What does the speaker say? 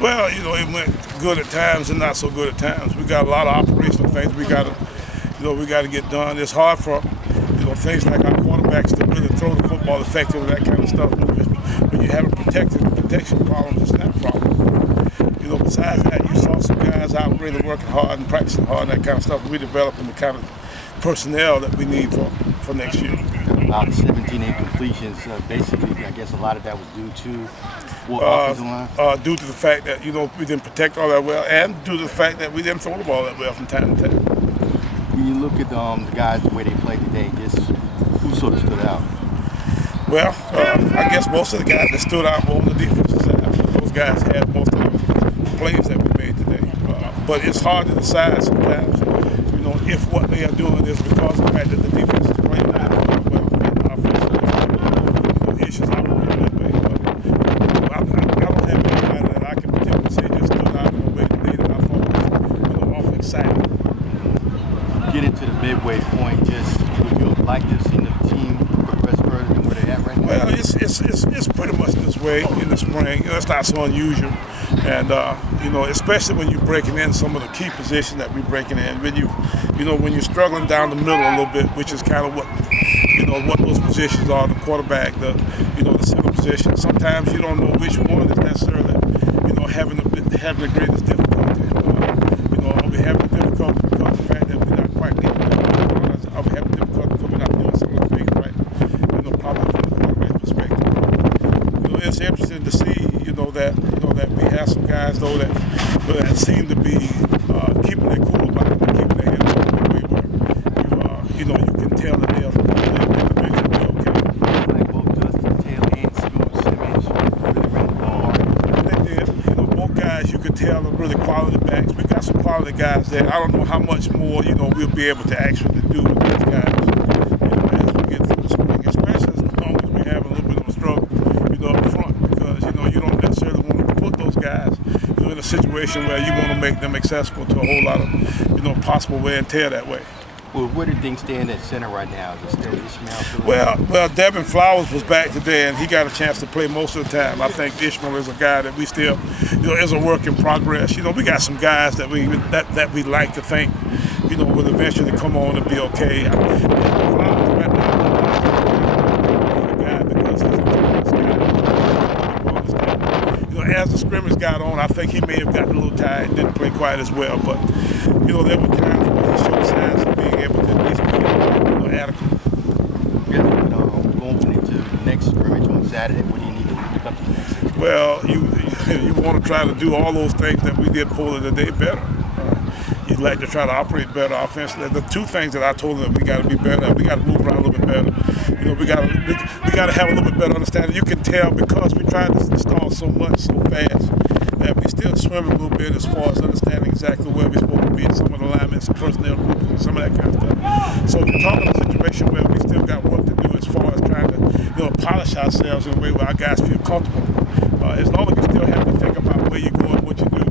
Well, it went good at times and not so good at times. We got a lot of operational things we got to get done. It's hard for things like our quarterbacks to really throw the football effectively, that kind of stuff. When you have a protection problem, it's not a problem. Besides that, you saw some guys out really working hard and practicing hard and that kind of stuff. We're developing the kind of personnel that we need for next year. About 17 incompletions. Basically, I guess a lot of that was due to offensive line? Due to the fact that, we didn't protect all that well, and due to the fact that we didn't throw the ball that well from time to time. When you look at the guys, the way they played today, just who sort of stood out? Well, I guess most of the guys that stood out were on the defensive side. Those guys had most of the plays that we made today. But it's hard to decide sometimes, if what they are doing is because of the fact that the defense is playing well and offensively, issues operate that way. But I don't have anybody that I can particularly say just stood out in a way today that I thought was awful exciting. Getting to the midway point, would you have liked to have seen the team progress further than where they're at right now? Well, it's pretty much this way in the spring. It's not so unusual. And, especially when you're breaking in some of the key positions that we're breaking in, when you're struggling down the middle a little bit, which is kind of what those positions are, the quarterback, the center position. Sometimes you don't know which one is necessarily, having the greatest difficulty. Are we having the difficulty because of the fact that we're not quite getting it? Are we having difficulty because we're not doing some of the things right? Probably from the quarterback's perspective. It's interesting to see, that we have some guys though that seem to be keeping their cool about it, keeping their head up the way where you can tell that they're okay. Like both Justin Taylor and Scrimmage really ran the ball hard. They did. Both guys you could tell are really quality backs. We got some quality guys there. I don't know how much more we'll be able to actually do with these guys as we get through the spring, especially as long as we have a little bit of a struggle up front, because you don't necessarily want to put those guys in a situation where you want to make them accessible to a whole lot of possible wear and tear that way. Well, where do things stand at center right now? Is it still Ishmael? Well, Devin Flowers was back today, and he got a chance to play most of the time. I think Ishmael is a guy that we still, is a work in progress. We got some guys that we like to think, will eventually come on and be okay. Flowers right now, a guy because he's a guy. As the scrimmage got on, I think he may have gotten a little tired, didn't play quite as well, but there were times when he showed signs of being able to at least be adequate. Yeah, going into the next scrimmage on Saturday, what do you need to pick up the next season? Well, you want to try to do all those things that we did Poland today better. You'd like to try to operate better offensively. The two things that I told them that we got to be better, we got to move around a little bit better. We got to have a little bit better understanding. You can tell because we tried to install so much so fast that we still swim a little bit as far as understanding exactly where we're supposed to be in some of the alignments, personnel groups, and some of that kind of stuff. So you're talking a situation where we still got work to do as far as trying to polish ourselves in a way where our guys feel comfortable. As long as you still have to think about where you go and what you do,